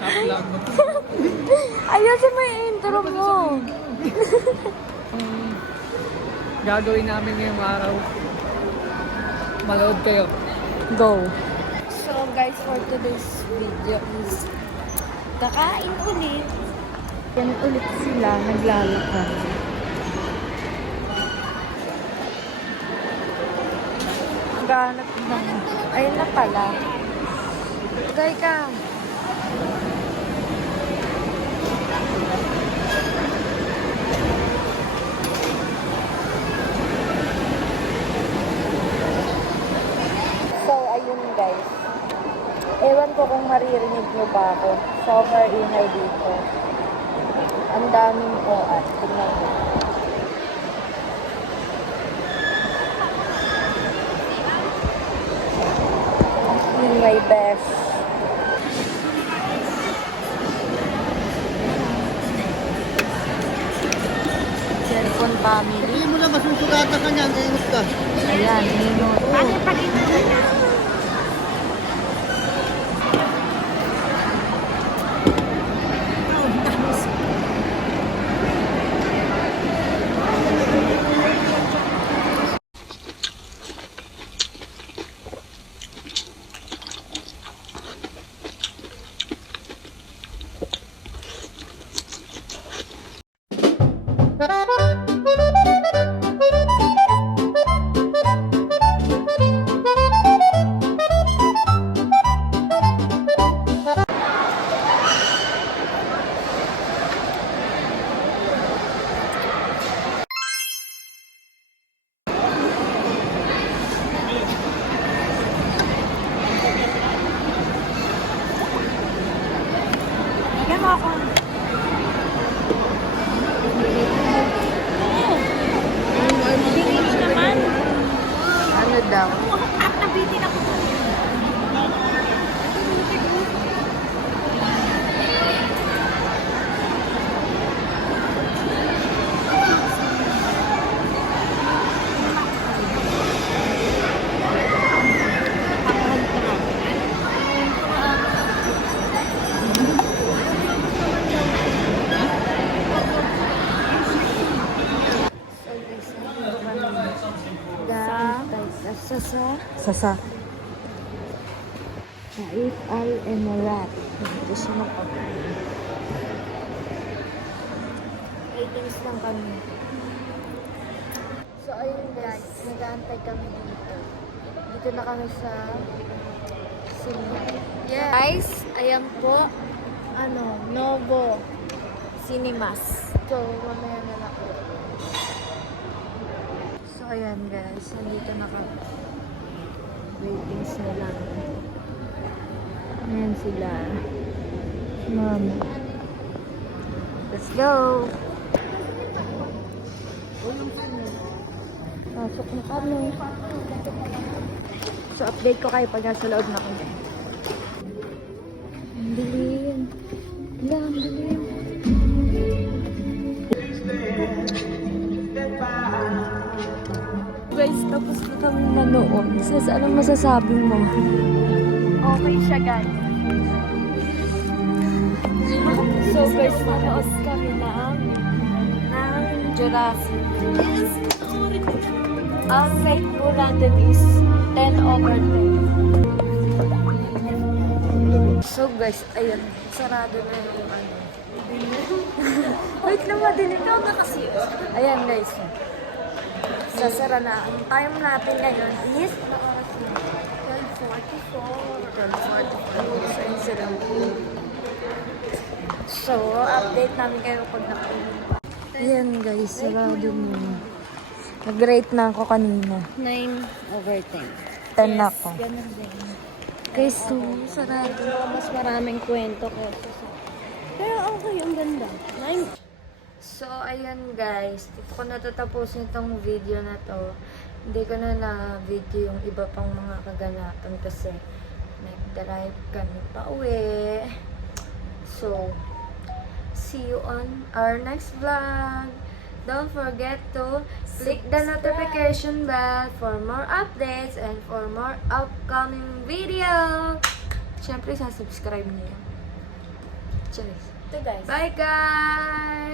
Sa vlog. Ayusin mo yung intro mo. Gagawin namin ngayong araw. Malood kayo. Go. So guys, for today's video is kakain ulit. Yan ulit sila, naglalakad. Ganap na. Ayun na pala. Gay ka. So, ayun guys. Ewan ko kung maririnig nyo ba ako. Super ingay dito. Ang daming po at tingnan mo. Ingay best. Cellphone family. Hindi mo na masusugatan ka niyan, ingot ka. Ayan, minut. Ano pa dito na? Bigyan mo ako. English naman. Ano daw? At nabitin ako. Sasa. Saif Al Emirat. Ito siya magpapalala. Ratings lang kami. So ayun guys, nag-aantay kami dito. Dito na kami sa cinema. Yeah. Guys, ayan po. Novo Cinemas. So, mamaya na lang. So ayan guys, nandito na kami. Ratings na lang. Ayan sila. Mama. Let's go! Pasok na kami. So, update ko kayo pag nasa loob na kami. Ang dilim. Ang dilim. Guys, tapos na kami manood. Sis, anong masasabi mo? Okay siya, guys. So, guys, manood kami ng Jurassic. Ang rate po natin is 10/10. So, guys, ayun. Sarado na yung ano. Wait lang, madilim na kasi. Ayan, guys. Sasara na. Ang time natin ngayon is 12:44. So, update namin kayo pag nakuha. Ayan guys, sarado mo. Nag-rate na ako kanina. 9/10. 10 na ako. Ganun din. Guys, so, sarado. Mas maraming kwento ko. Pero okay, ang ganda. 9. So, ayan guys. Dito ko natatapusin itong video na to. Hindi ko na na-video yung iba pang mga kaganapan kasi nag-drive kami pa uwi. So, see you on our next vlog. Don't forget to click the notification bell for more updates and for more upcoming video. Siyempre, subscribe niyo. Cheers. Ito guys. Bye guys!